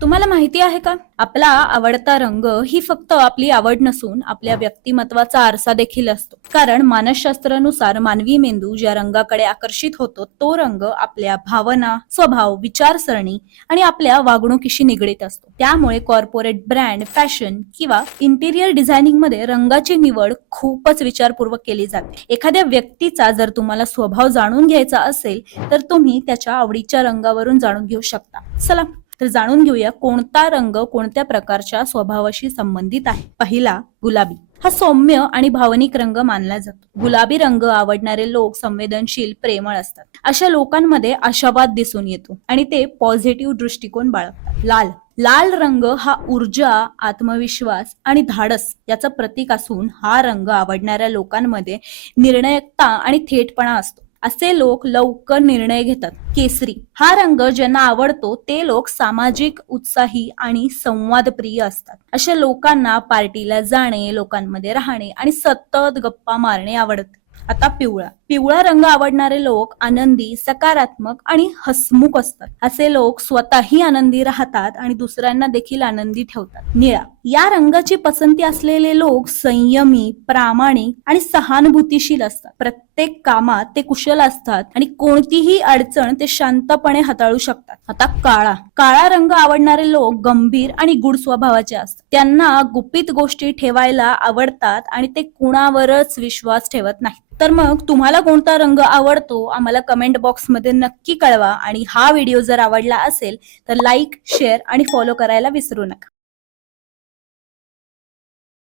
तुम्हाला माहिती आहे का, आपला आवडता रंग ही फक्त आपली आवड नसून आपल्या व्यक्तिमत्वाचा आरसा देखील असतो. कारण मानसशास्त्रानुसार मानवी मेंदू ज्या रंगाकडे आकर्षित होतो तो रंग आपल्या भावना, स्वभाव, विचारसरणी आणि आपल्या वागणुकीशी निगडीत असतो. त्यामुळे कॉर्पोरेट ब्रँड, फॅशन किंवा इंटिरियर डिझायनिंग मध्ये रंगाची निवड खूपच विचारपूर्वक केली जाते. एखाद्या व्यक्तीचा जर तुम्हाला स्वभाव जाणून घ्यायचा असेल तर तुम्ही त्याच्या आवडीच्या रंगावरून जाणून घेऊ शकता. चला तर जाणून घेऊया कोणता रंग कोणत्या प्रकारच्या स्वभावाशी संबंधित आहे. पहिला, गुलाबी. हा सौम्य आणि भावनिक रंग मानला जातो. गुलाबी रंग आवडणारे लोक संवेदनशील, प्रेमळ असतात. अशा लोकांमध्ये आशावाद दिसून येतो आणि ते पॉझिटिव्ह दृष्टिकोन बाळगतात. लाल. लाल रंग हा ऊर्जा, आत्मविश्वास आणि धाडस याचं प्रतीक असून हा रंग आवडणाऱ्या लोकांमध्ये निर्णायकता आणि थेटपणा असतो. असे लोक लवकर निर्णय घेतात. केसरी. हा रंग ज्यांना आवडतो ते लोक सामाजिक, उत्साही आणि संवादप्रिय असतात. अशा लोकांना पार्टीला जाणे, लोकांमध्ये राहणे आणि सतत गप्पा मारणे आवडते. आता पिवळा. पिवळा रंग आवडणारे लोक आनंदी, सकारात्मक आणि हसमुख असतात. असे लोक स्वतःही आनंदी राहतात आणि दुसऱ्यांना देखील आनंदी ठेवतात. निळा. या रंगाची पसंती असलेले लोक संयमी, प्रामाणिक आणि सहानुभूतीशील असतात. प्रत्येक कामात ते कुशल असतात आणि कोणतीही अडचण ते शांतपणे हाताळू शकतात. आता काळा. काळा रंग आवडणारे लोक गंभीर आणि गुढ स्वभावाचे असतात. त्यांना गुपित गोष्टी ठेवायला आवडतात आणि ते कुणावरच विश्वास ठेवत नाहीत. तर मग तुम्हाला कोणता रंग आवडतो आम्हाला कमेंट बॉक्समध्ये नक्की कळवा आणि हा व्हिडिओ जर आवडला असेल तर लाईक, शेअर आणि फॉलो करायला विसरू नका.